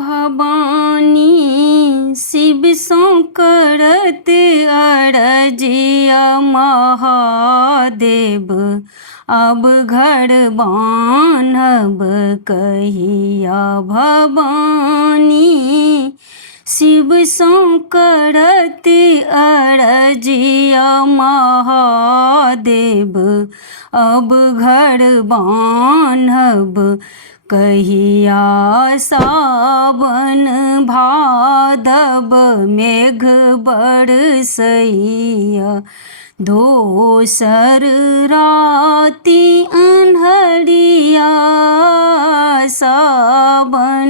भवानी शिव सो करत अरजिया महादेव। अब घर बान्हब कहिया भवानी शिव सो करत अरजिया महादेव। अब घर बान्हब कहिया सावन भादव मेघ बरसैया। दोसर राति अन्हरिया सावन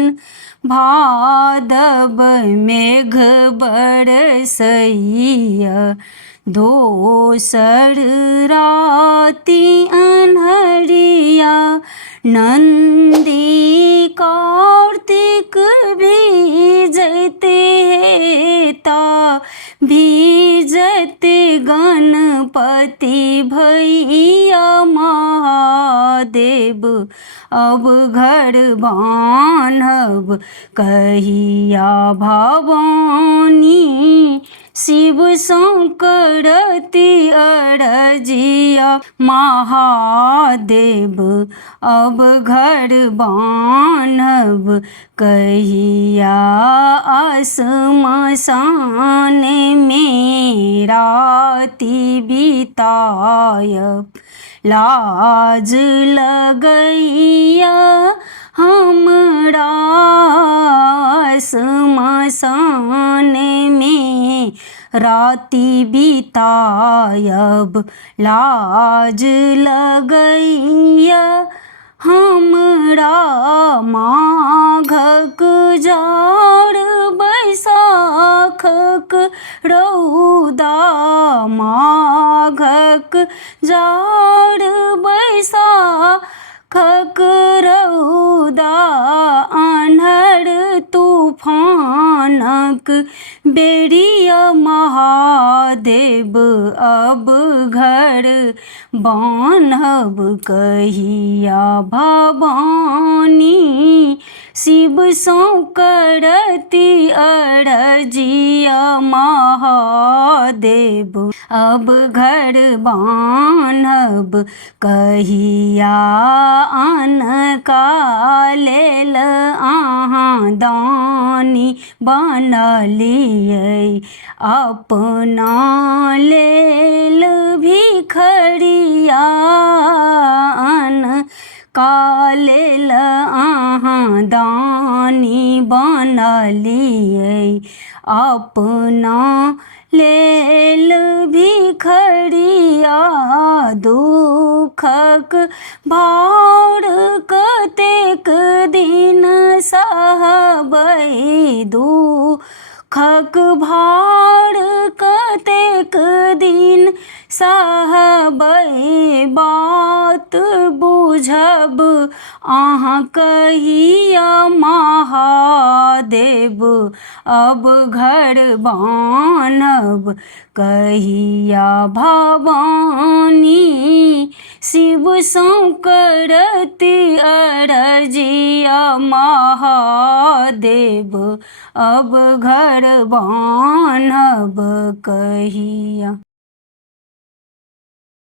भादव मेघ बरसैया। दोसर राति अन्हरिया नंदी कार्तिक भीजते हेता। भीजते गणपति भैया महादेव। अब घर बान्हब कहिया भवानी शिव सो करत अरजिया महादेव। अब घर बान्हब कहिया श्मशान में राति बितायब। लाज लगैया हमरा श्मशान में राति बितायब। लाज लगैया हमरा माघक जाड़ बैसाखक रौदा। माघक जाड़ बैसाखक रौदा अन्हर तूफानक बेरिया महादेव। अब घर बान्हब कहिया भवानी शिव सो करत अरजिया महादेव। अब घर बान्हब कहिया अनका लेल अहाँ दानी बनलियै। अपना लेल भिखरिया अनका लेल अहाँ दानी बनलियै। अपना लेल भिखरिया दुखक भार कतेक दिन सहबै। दुखक भार कतेक दिन सहबै। बात बुझब अहाँ कहिया महादेव। अब घर बान्हब कहिया भवानी शिव सो करत अरजिया महादेव। अब घर बान्हब कहिया।